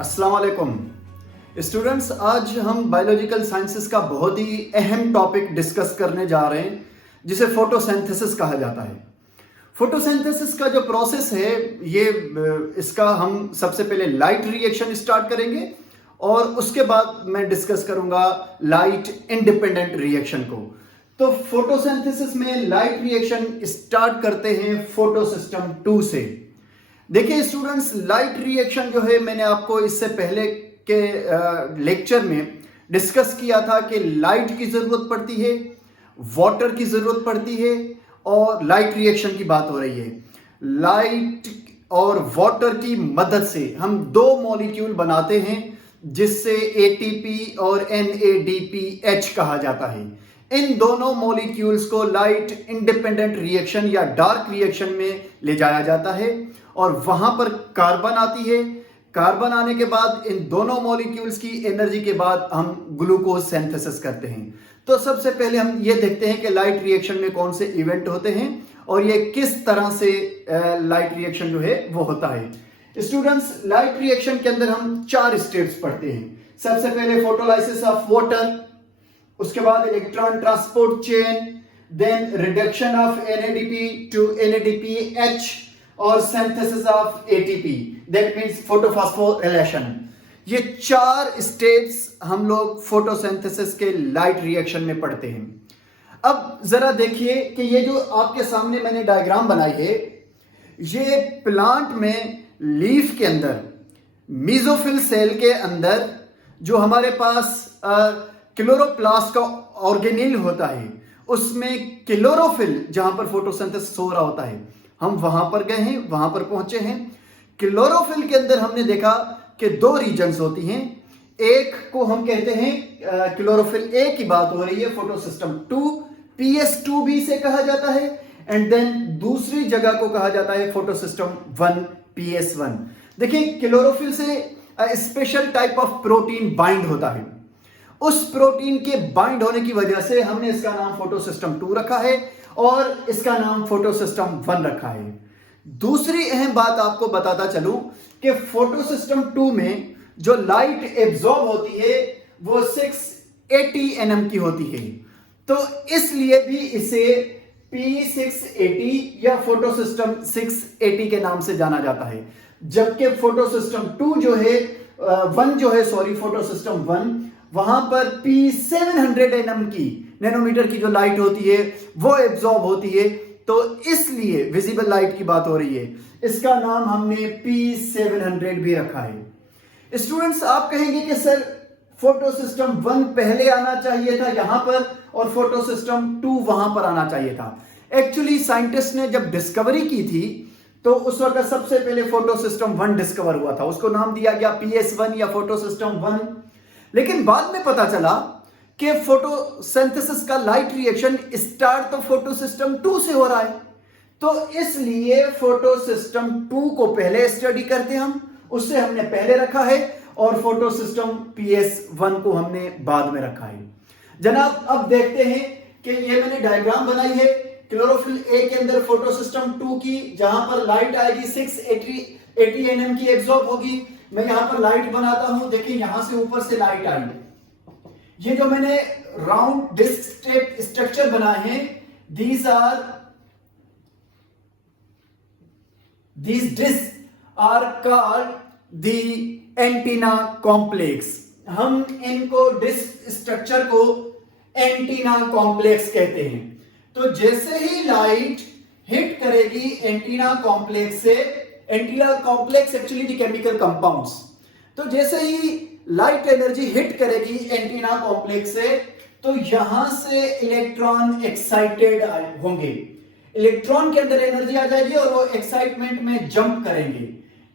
अस्सलाम वालेकुम स्टूडेंट्स, आज हम बायोलॉजिकल साइंसेस का बहुत ही अहम टॉपिक डिस्कस करने जा रहे हैं जिसे फोटोसिंथेसिस कहा जाता है। फोटोसिंथेसिस का जो प्रोसेस है इसका हम सबसे पहले लाइट रिएक्शन स्टार्ट करेंगे और उसके बाद मैं डिस्कस करूंगा लाइट इंडिपेंडेंट रिएक्शन को। तो फोटोसिंथेसिस में लाइट रिएक्शन स्टार्ट करते हैं फोटोसिस्टम 2 से। देखिए स्टूडेंट्स, लाइट रिएक्शन जो है मैंने आपको इससे पहले के लेक्चर में डिस्कस किया था कि लाइट की जरूरत पड़ती है, वाटर की जरूरत पड़ती है और लाइट रिएक्शन की बात हो रही है। लाइट और वाटर की मदद से हम दो मॉलिक्यूल बनाते हैं जिससे एटीपी और NADPH कहा जाता है। इन दोनों मॉलिक्यूल्स को लाइट इंडिपेंडेंट रिएक्शन या डार्क रिएक्शन में ले जाया जाता है और वहां पर कार्बन आती है। कार्बन आने के बाद इन दोनों मॉलिक्यूल्स की एनर्जी के बाद हम ग्लूकोज सिंथेसिस करते हैं। तो सबसे पहले हम ये देखते हैं कि लाइट रिएक्शन में कौन से इवेंट होते हैं और ये किस तरह से लाइट रिएक्शन जो है वो होता है। स्टूडेंट्स, लाइट रिएक्शन के अंदर हम 4 स्टेप्स पढ़ते हैं। सबसे पहले फोटोलाइसिस ऑफ वाटर, उसके बाद electron transport chain, then reduction of NADP to NADPH और synthesis of ATP, that means photophosphorylation. ये 4 स्टेप्स हम लोग फोटोसिंथेसिस के लाइट रिएक्शन में पढ़ते हैं। अब जरा देखिए कि ये जो आपके सामने मैंने डायग्राम बनाई है, ये प्लांट में लीफ के अंदर मीजोफिल सेल के अंदर जो हमारे पास क्लोरोप्लास्ट का ऑर्गेनिल होता है, उसमें क्लोरोफिल जहां पर फोटोसिंथेसिस हो रहा होता है, हम वहां पर गए हैं, वहां पर पहुंचे हैं। क्लोरोफिल के अंदर हमने देखा कि 2 रीजन्स होती हैं। एक को हम कहते हैं क्लोरोफिल ए की बात हो रही है, फोटोसिस्टम 2 PS2b से कहा जाता है, एंड देन दूसरी जगह को कहा जाता है फोटोसिस्टम 1 PS1। देखिए क्लोरोफिल से special type of protein bind होता है। उस प्रोटीन के बाइंड होने की वजह से हमने इसका नाम फोटोसिस्टम 2 रखा है और इसका नाम फोटोसिस्टम 1 रखा है। दूसरी अहम बात आपको बताता चलूं कि फोटोसिस्टम 2 में जो लाइट एब्जॉर्ब होती है वो 680 nm की होती है, तो इसलिए भी इसे P680 या फोटोसिस्टम 680 के नाम से जाना जाता है। जबकि फोटोसिस्टम 2 जो है फोटोसिस्टम 1 वहां पर P700 नैनोमीटर की जो लाइट होती है वो एब्जॉर्ब होती है, तो इसलिए विजिबल लाइट की बात हो रही है, इसका नाम हमने P700 भी रखा है। स्टूडेंट्स, आप कहेंगे कि सर फोटोसिस्टम 1 पहले आना चाहिए था यहां पर और फोटोसिस्टम 2 वहां पर आना चाहिए था। एक्चुअली साइंटिस्ट ने जब डिस्कवरी की थी तो उस वक्त सबसे पहले फोटोसिस्टम 1 डिस्कवर हुआ था, उसको नाम दिया गया PS1 या फोटोसिस्टम 1। लेकिन बाद में पता चला कि फोटोसिंथेसिस का लाइट रिएक्शन स्टार्ट तो फोटोसिस्टम 2 से हो रहा है, तो इसलिए फोटोसिस्टम 2 को पहले स्टडी करते हम, उससे हमने पहले रखा है, और फोटोसिस्टम PS1 को हमने बाद में रखा है। जनाब, अब देखते हैं कि ये मैंने डायग्राम बनाई है क्लोरोफिल ए के अंदर फोटोसिस्टम 2 की, जहां पर लाइट आएगी 680 nm की एब्जॉर्ब होगी। मैं यहां पर लाइट बनाता हूं, देखिए यहां से ऊपर से लाइट आई। ये जो मैंने राउंड डिस्क स्टेप स्ट्रक्चर बनाए हैं, these discs are called the antenna complex। हम इनको डिस्क स्ट्रक्चर को एंटीना कॉम्प्लेक्स कहते हैं। तो जैसे ही लाइट हिट करेगी एंटीना कॉम्प्लेक्स से, antenna complex actually the chemical compounds, तो जैसे ही लाइट एनर्जी हिट करेगी एंटीना कॉम्प्लेक्स से, तो यहां से इलेक्ट्रॉन एक्साइटेड होंगे। इलेक्ट्रॉन के अंदर एनर्जी आ जाएगी और वो एक्साइटमेंट में जंप करेंगे,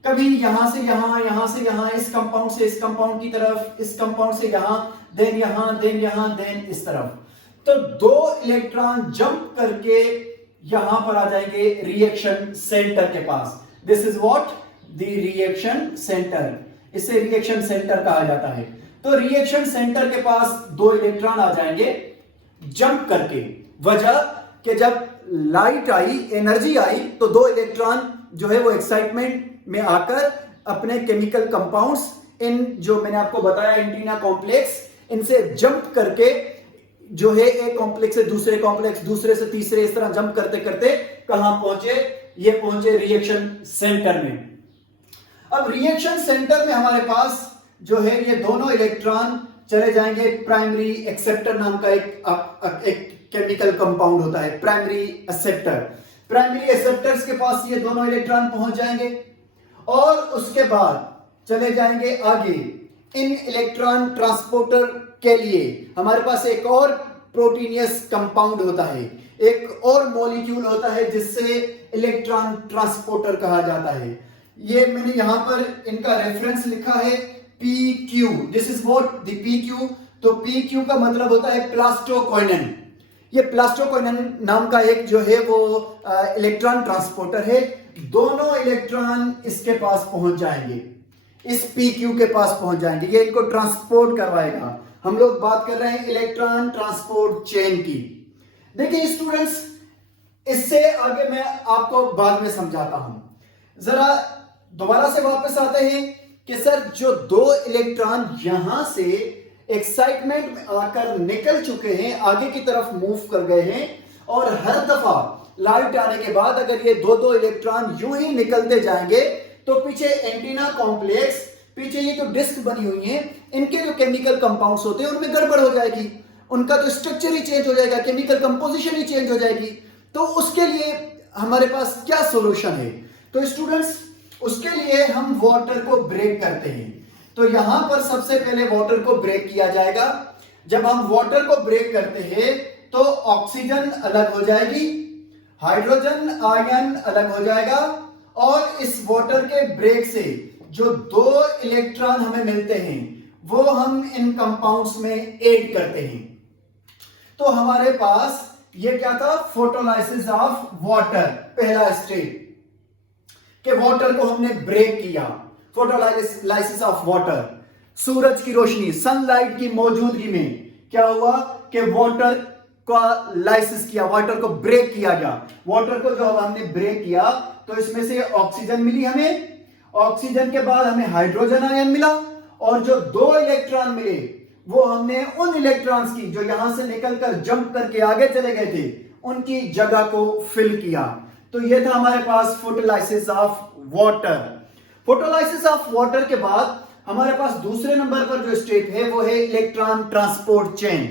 कभी यहां से यहां, यहां से यहां, इस कंपाउंड से इस कंपाउंड की तरफ, इस कंपाउंड से यहां, देन यहां, देन यहां, देन इस तरफ। तो 2 इलेक्ट्रॉन जंप करके यहां पर आ जाएंगे रिएक्शन सेंटर के पास। This is what the reaction centre, इसे रिएक्शन सेंटर कहा जाता है। तो रिएक्शन सेंटर के पास 2 इलेक्ट्रॉन आ जाएंगे जंप करके। वजह कि जब लाइट आई, एनर्जी आई, तो 2 इलेक्ट्रॉन जो है वो एक्साइटमेंट में आकर अपने केमिकल कंपाउंड्स इन जो मैंने आपको बताया एंटीना कॉम्प्लेक्स, इनसे जंप करके जो है एक कॉम्प्लेक्स से दूसरे कॉम्प्लेक्स, दूसरे से तीसरे, इस तरह जंप करते करते कहां पहुंचे? ये पहुंचे रिएक्शन सेंटर में। अब रिएक्शन सेंटर में हमारे पास जो है ये दोनों इलेक्ट्रॉन चले जाएंगे। प्राइमरी एक्सेप्टर नाम का एक केमिकल कंपाउंड होता है, प्राइमरी एक्सेप्टर। प्राइमरी एक्सेप्टर्स के पास ये दोनों इलेक्ट्रॉन पहुंच जाएंगे और उसके बाद चले जाएंगे आगे। इन इलेक्ट्रॉन ट्रांसपोर्टर के लिए हमारे पास एक और प्रोटीनियस कंपाउंड होता है, एक और मॉलिक्यूल होता है जिससे इलेक्ट्रॉन ट्रांसपोर्टर कहा जाता है। ये मैंने यहां पर इनका रेफरेंस लिखा है PQ। This is what the PQ। तो PQ का मतलब होता है प्लास्टोक्विनन। ये प्लास्टोक्विनन नाम का एक जो है वो इलेक्ट्रॉन ट्रांसपोर्टर है। दोनों इलेक्ट्रॉन इसके पास पहुंच जाएंगे, इस PQ के पास पहुंच जाएंगे। ये इनको ट्रांसपोर्ट करवाएगा। हम लोग बात कर रहे हैं इलेक्ट्रॉन ट्रांसपोर्ट चेन की। देखिए स्टूडेंट्स, इससे आगे मैं आपको बाद में समझाता हूं। जरा दोबारा से वापस आते हैं कि सर जो दो इलेक्ट्रॉन यहां से एक्साइटमेंट में आकर निकल चुके हैं, आगे की तरफ मूव कर गए हैं, और हर दफा लाइट आने के बाद अगर ये दो इलेक्ट्रॉन यूं ही निकलते जाएंगे तो पीछे एंटीना कॉम्प्लेक्स, पीछे ये जो डिस्क बनी हुई है, इनके जो केमिकल कंपाउंड्स होते हैं उनमें गड़बड़ हो जाएगी। उनका तो स्ट्रक्चर ही चेंज हो जाएगा, केमिकल कंपोजिशन ही चेंज हो जाएगी। तो उसके लिए हमारे पास क्या सॉल्यूशन है? तो स्टूडेंट्स, उसके लिए हम वाटर को ब्रेक करते हैं। तो यहां पर सबसे पहले वाटर को ब्रेक किया जाएगा। जब हम वाटर को ब्रेक करते हैं तो ऑक्सीजन अलग हो जाएगी, हाइड्रोजन आयन अलग हो जाएगा, और इस वाटर के ब्रेक से जो दो इलेक्ट्रॉन हमें मिलते हैं वो हम इन कंपाउंड्स में ऐड करते हैं। तो हमारे पास ये क्या था? फोटोलाइसिस ऑफ वाटर, पहला स्टेप कि वाटर को हमने ब्रेक किया। फोटोलाइसिस ऑफ वाटर, सूरज की रोशनी, सनलाइट की मौजूदगी में क्या हुआ कि वाटर का लाइसिस किया, वाटर को ब्रेक किया गया। वाटर को जब हमने ब्रेक किया तो इसमें से ऑक्सीजन मिली हमें, ऑक्सीजन के बाद हमें हाइड्रोजन आयन मिला, और जो दो इलेक्ट्रॉन मिले वो हमने उन इलेक्ट्रॉन्स की जो यहां से निकलकर जंप करके आगे चले गए थे उनकी जगह को फिल किया। तो ये था हमारे पास photolysis of water. Photolysis of water के बाद हमारे पास दूसरे नंबर पर जो स्टेप है वो है इलेक्ट्रॉन ट्रांसपोर्ट चेन।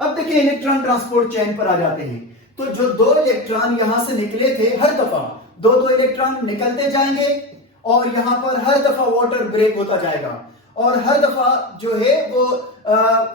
अब देखिए इलेक्ट्रॉन ट्रांसपोर्ट चेन पर आ जाते हैं। तो जो दो इलेक्ट्रॉन यहां से निकले थे, हर दफा दो इलेक्ट्रॉन निकलते जाएंगे और यहां पर हर दफा वाटर ब्रेक होता जाएगा, और हर दफा जो है वो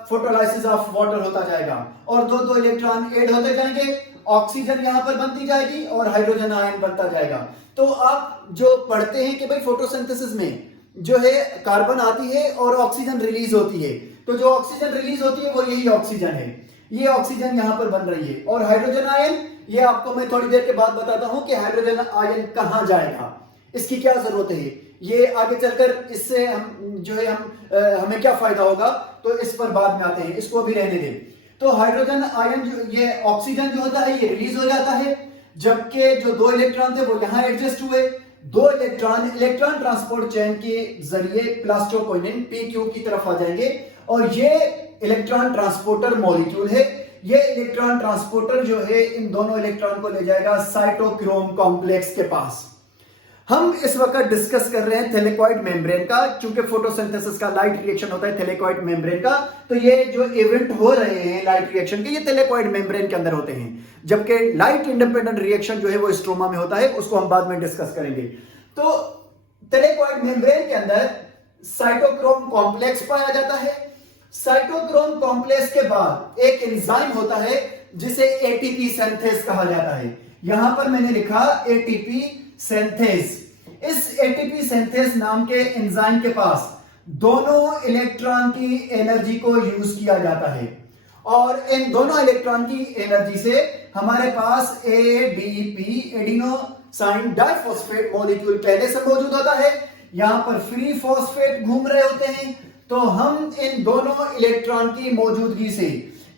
फोटोलाइसिस ऑफ वाटर होता जाएगा, और दो इलेक्ट्रॉन ऐड होते जाएंगे, ऑक्सीजन यहां पर बनती जाएगी और हाइड्रोजन आयन बनता जाएगा। तो आप जो पढ़ते हैं कि भाई फोटोसिंथेसिस में जो है कार्बन आती है और ऑक्सीजन रिलीज होती है, तो जो ऑक्सीजन रिलीज होती है वो यही ऑक्सीजन है। ये ऑक्सीजन यहां पर बन रही है, और हाइड्रोजन आयन, ये आपको मैं थोड़ी देर के बाद बताता हूं कि हाइड्रोजन आयन कहां जाएगा, इसकी क्या जरूरत है, ये आगे चलकर इससे हम जो है हमें क्या फायदा होगा, तो इस पर बाद में आते हैं, इसको भी रहने दें। तो हाइड्रोजन आयन जो ये ऑक्सीजन जो होता है ये रिलीज हो जाता है, जबकि जो दो इलेक्ट्रॉन थे वो यहां एडजस्ट हुए। दो इलेक्ट्रॉन ट्रांसपोर्ट चेन के जरिए प्लास्टोक्विनिन PQ की तरफ आ जाएंगे, और ये इलेक्ट्रॉन ट्रांसपोर्टर मॉलिक्यूल है। ये इलेक्ट्रॉन ट्रांसपोर्टर जो है इन दोनों इलेक्ट्रॉन को ले जाएगा साइटोक्रोम कॉम्प्लेक्स के पास। हम इस वक्त डिस्कस कर रहे हैं थैलेकॉइड मेम्ब्रेन का, क्योंकि फोटोसिंथेसिस का लाइट रिएक्शन होता है थैलेकॉइड मेम्ब्रेन का। तो ये जो इवेंट हो रहे हैं लाइट रिएक्शन के, ये थैलेकॉइड मेम्ब्रेन के अंदर होते हैं, जबकि लाइट इंडिपेंडेंट रिएक्शन जो है वो स्ट्रोमा में होता है, उसको हम बाद में डिस्कस करेंगे। तो थैलेकॉइड मेम्ब्रेन के अंदर साइटोक्रोम कॉम्प्लेक्स पाया जाता है। साइटोक्रोम कॉम्प्लेक्स के बाद एक एंजाइम होता है जिसे ATP सिंथेस कहा जाता है। यहां पर मैंने लिखा ATP सिंथेस। इस ATP सिंथेस नाम के एंजाइम के पास दोनों इलेक्ट्रॉन की एनर्जी को यूज किया जाता है, और इन दोनों इलेक्ट्रॉन की एनर्जी से हमारे पास ADP एडिनोसाइन डाइफॉस्फेट मॉलिक्यूल पहले से मौजूद होता है। यहां पर फ्री फॉस्फेट घूम रहे होते हैं, तो हम इन दोनों इलेक्ट्रॉन की मौजूदगी से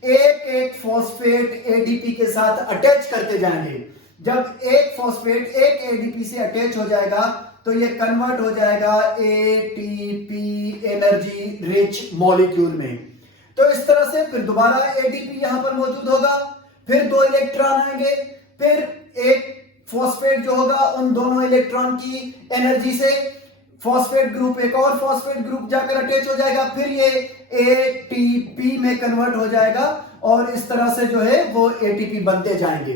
एक फॉस्फेट ADP के साथ अटैच करते जाएंगे। जब एक फॉस्फेट एक ADP से अटैच हो जाएगा तो ये कन्वर्ट हो जाएगा एटीपी एनर्जी रिच मॉलिक्यूल में। तो इस तरह से फिर दोबारा एटीपी यहां पर मौजूद होगा, फिर 2 इलेक्ट्रॉन आएंगे, फिर एक फॉस्फेट जो होगा उन दोनों इलेक्ट्रॉन की एनर्जी से फॉस्फेट ग्रुप, एक और फॉस्फेट ग्रुप जाकर अटैच हो जाएगा, फिर ये एटीपी में कन्वर्ट हो जाएगा और इस तरह से जो है वो एटीपी बनते जाएंगे।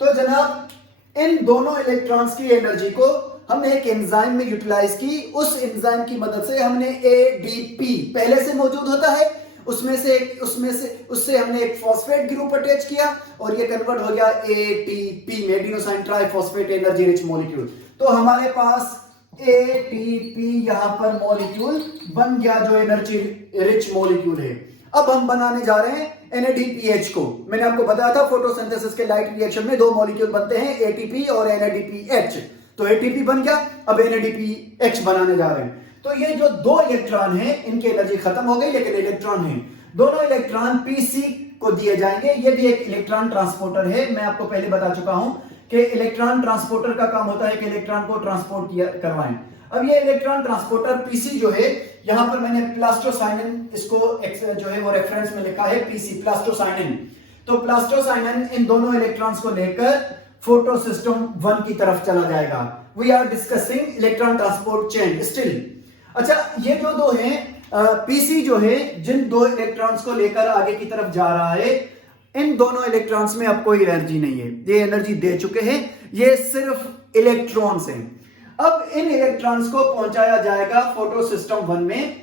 तो जनाब इन दोनों इलेक्ट्रॉन्स की एनर्जी को हमने एक एंजाइम में यूटिलाइज की। उस एंजाइम की मदद से हमने एडीपी पहले से मौजूद होता है उससे हमने एक फॉस्फेट ग्रुप अटैच किया और ये कन्वर्ट हो गया एटीपी में, adenosine triphosphate energy rich molecule. तो हमारे पास एटीपी यहां पर मॉलिक्यूल बन गया जो एनर्जी रिच मॉलिक्यूल है। अब हम बनाने जा रहे हैं NADPH को। मैंने आपको बताया था फोटोसिंथेसिस के लाइट रिएक्शन में 2 मॉलिक्यूल बनते हैं, ATP और NADPH। तो ATP बन गया, अब NADPH बनाने जा रहे हैं। तो ये जो 2 इलेक्ट्रॉन हैं इनकी एनर्जी खत्म हो गई, लेकिन इलेक्ट्रॉन हैं, दोनों इलेक्ट्रॉन पीसी को दिए जाएंगे। ये भी एक इलेक्ट्रॉन ट्रांसपोर्टर है। मैं आपको पहले बता चुका हूं कि इलेक्ट्रॉन ट्रांसपोर्टर का काम होता है कि इलेक्ट्रॉन को ट्रांसपोर्ट करवाएं। अब ये इलेक्ट्रॉन ट्रांसपोर्टर पीसी जो है, यहां पर मैंने प्लास्टोसाइनिन इसको जो है वो रेफरेंस में लिखा है पीसी, प्लास्टोसाइनिन। तो प्लास्टोसाइनिन इन दोनों इलेक्ट्रॉन्स को लेकर फोटो सिस्टम 1 की तरफ चला जाएगा। We are discussing electron transport chain still. अच्छा, ये जो 2 हैं, पीसी जो है जिन 2 इलेक्ट्रॉन्स को लेकर आगे की तरफ जा रहा है, इन दोनों इलेक्ट्रॉन्स में अब कोई एनर्जी नहीं है, ये एनर्जी दे चुके हैं, ये सिर्फ इलेक्ट्रॉन्स हैं। अब इन इलेक्ट्रॉन्स को पहुंचाया जाएगा फोटो सिस्टम 1 में।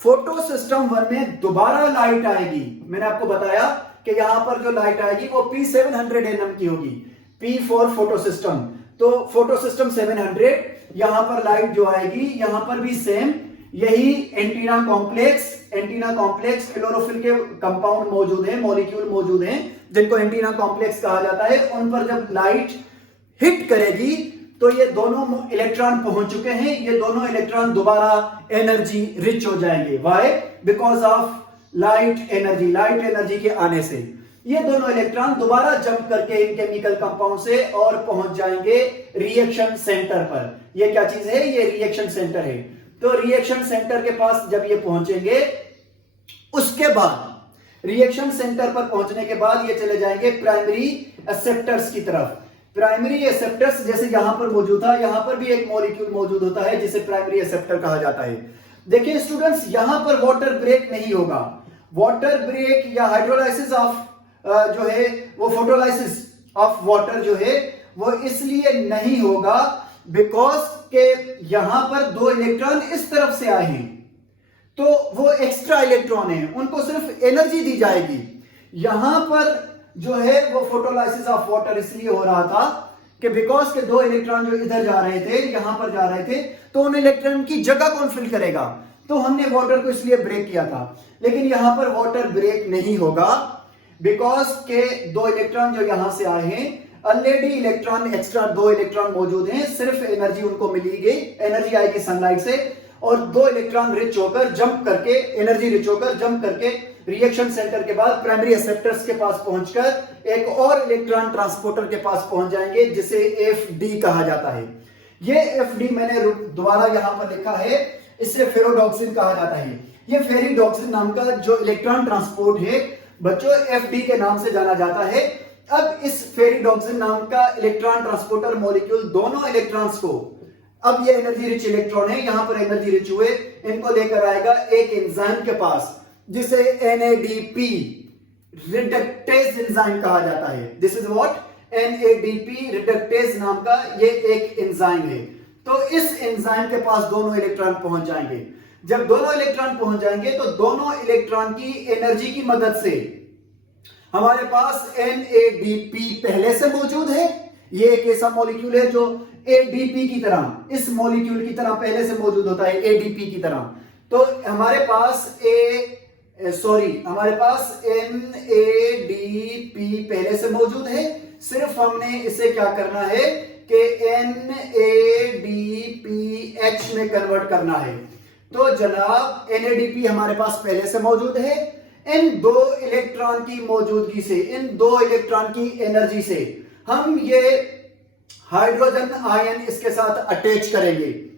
फोटो सिस्टम 1 में दोबारा लाइट आएगी। मैंने आपको बताया कि यहां पर जो लाइट आएगी वो P700nm की होगी, P फॉर फोटो सिस्टम। तो फोटो सिस्टम 700, यहां पर लाइट जो आएगी, यहां पर भी सेम यही एंटीना कॉम्प्लेक्स क्लोरोफिल के कंपाउंड मौजूद है, मॉलिक्यूल मौजूद हैं जिनको एंटीना कॉम्प्लेक्स कहा जाता है। उन पर जब लाइट हिट करेगी तो ये दोनों इलेक्ट्रॉन पहुंच चुके हैं, ये दोनों इलेक्ट्रॉन दोबारा एनर्जी रिच हो जाएंगे। Why? Because of light energy के आने से ये दोनों इलेक्ट्रॉन दोबारा जंप करके इन केमिकल कंपाउंड से और पहुंच जाएंगे रिएक्शन सेंटर पर। ये क्या चीज है? ये रिएक्शन सेंटर है। तो रिएक्शन सेंटर के पास जब ये पहुंचेंगे, उसके बाद रिएक्शन सेंटर पर पहुंचने के बाद ये चले जाएंगे प्राइमरी एक्सेप्टर्स की तरफ। प्राइमरी एक्सेप्टर्स जैसे यहां पर मौजूद था, यहां पर भी एक मॉलिक्यूल मौजूद होता है जिसे प्राइमरी एक्सेप्टर कहा जाता है। देखिए स्टूडेंट्स, यहां पर वाटर ब्रेक नहीं होगा। वाटर ब्रेक या हाइड्रोलाइसिस ऑफ जो है वो फोटोलाइसिस ऑफ वाटर जो है वो इसलिए नहीं होगा बिकॉज के यहां पर 2 इलेक्ट्रॉन इस तरफ से आए हैं, तो वो एक्स्ट्रा इलेक्ट्रॉन है, उनको सिर्फ एनर्जी दी जाएगी। यहां पर जो है वो फोटोलाइसिस ऑफ वाटर इसलिए हो रहा था कि बिकॉज के 2 इलेक्ट्रॉन जो इधर जा रहे थे, यहां पर जा रहे थे, तो उन इलेक्ट्रॉन की जगह कौन फिल करेगा, तो हमने वाटर को इसलिए ब्रेक किया था। लेकिन यहां पर वाटर ब्रेक नहीं होगा बिकॉज के 2 इलेक्ट्रॉन जो यहां से आए हैं, ऑलरेडी इलेक्ट्रॉन एक्स्ट्रा 2 इलेक्ट्रॉन मौजूद हैं, सिर्फ एनर्जी उनको मिली गई, एनर्जी आएगी सनलाइट से, और 2 इलेक्ट्रॉन रिच होकर जंप करके, एनर्जी रिच होकर जंप करके रिएक्शन सेंटर के बाद प्राइमरी एक्सेप्टर्स के पास पहुंचकर एक और इलेक्ट्रॉन ट्रांसपोर्टर के पास पहुंच जाएंगे जिसे FD कहा जाता है। ये FD मैंने दोबारा यहां पर लिखा है, इसे फेरोडॉक्सिन कहा जाता है। ये फेरिडॉक्सिन नाम का जो इलेक्ट्रॉन ट्रांसपोर्ट है बच्चों, FD के नाम से जाना जाता है। अब इस फेरिडॉक्सिन नाम का इलेक्ट्रॉन ट्रांसपोर्टर मॉलिक्यूल दोनों इलेक्ट्रॉन्स को, अब ये एनर्जी रिच इलेक्ट्रॉन है, यहां पर एनर्जी रिच हुए, इनको लेकर आएगा एक एंजाइम के पास जिसे NADP रिडक्टेज एंजाइम कहा जाता है। This is what? NADP reductase नाम का ये एक एंजाइम है। तो इस एंजाइम के पास दोनों इलेक्ट्रॉन पहुंच जाएंगे। जब दोनों इलेक्ट्रॉन पहुंच जाएंगे तो दोनों इलेक्ट्रॉन की एनर्जी की मदद से हमारे पास NADP पहले से मौजूद है। ये एक ऐसा मॉलिक्यूल है जो ADP की तरह, इस मॉलिक्यूल की तरह पहले से मौजूद होता है, ADP की तरह। तो हमारे पास NADP पहले से मौजूद है, सिर्फ हमने इसे क्या करना है कि NADPH में कन्वर्ट करना है। तो जनाब NADP हमारे पास पहले से मौजूद है। इन 2 इलेक्ट्रॉन की मौजूदगी से, इन 2 इलेक्ट्रॉन की एनर्जी से हम ये हाइड्रोजन आयन इसके साथ अटैच करेंगे,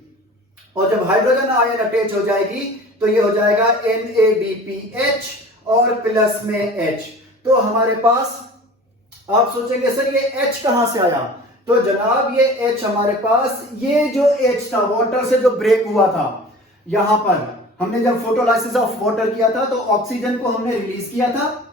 और जब हाइड्रोजन आयन अटैच हो जाएगी तो ये हो जाएगा NADPH और प्लस में H। तो हमारे पास, आप सोचेंगे सर ये H कहां से आया, तो जनाब ये H हमारे पास, ये जो H था वाटर से जो ब्रेक हुआ था, यहां पर हमने जब फोटोलाइसिस ऑफ वाटर किया था तो ऑक्सीजन को हमने रिलीज किया था,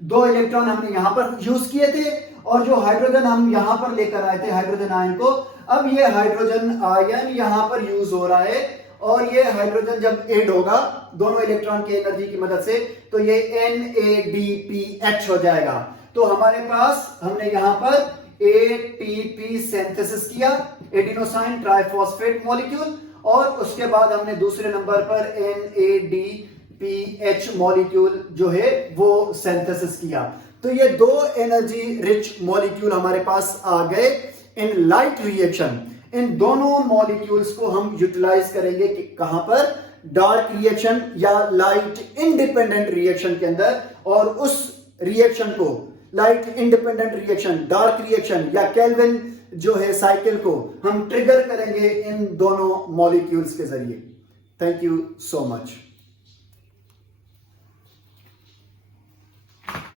2 इलेक्ट्रॉन हमने यहां पर यूज किए थे, और जो हाइड्रोजन हम यहां पर लेकर आए थे हाइड्रोजन आयन को, अब ये हाइड्रोजन आयन यहां पर यूज हो रहा है, और ये हाइड्रोजन जब ऐड होगा दोनों इलेक्ट्रॉन की एनर्जी की मदद से तो ये NADPH हो जाएगा। तो हमारे पास हमने यहां पर ATP सिंथेसिस किया, एडिनोसाइन ट्राइफॉस्फेट मॉलिक्यूल, और उसके बाद हमने दूसरे नंबर पर NADPH मॉलिक्यूल जो है वो सिंथेसिस किया। तो ये 2 एनर्जी रिच मॉलिक्यूल हमारे पास आ गए इन लाइट रिएक्शन। इन दोनों मॉलिक्यूल्स को हम यूटिलाइज करेंगे कि कहां पर, डार्क रिएक्शन या लाइट इंडिपेंडेंट रिएक्शन के अंदर, और उस रिएक्शन को, light independent reaction, dark reaction या केल्विन जो है साइकिल को हम ट्रिगर करेंगे इन दोनों मॉलिक्यूल्स के जरिए। Thank you so much.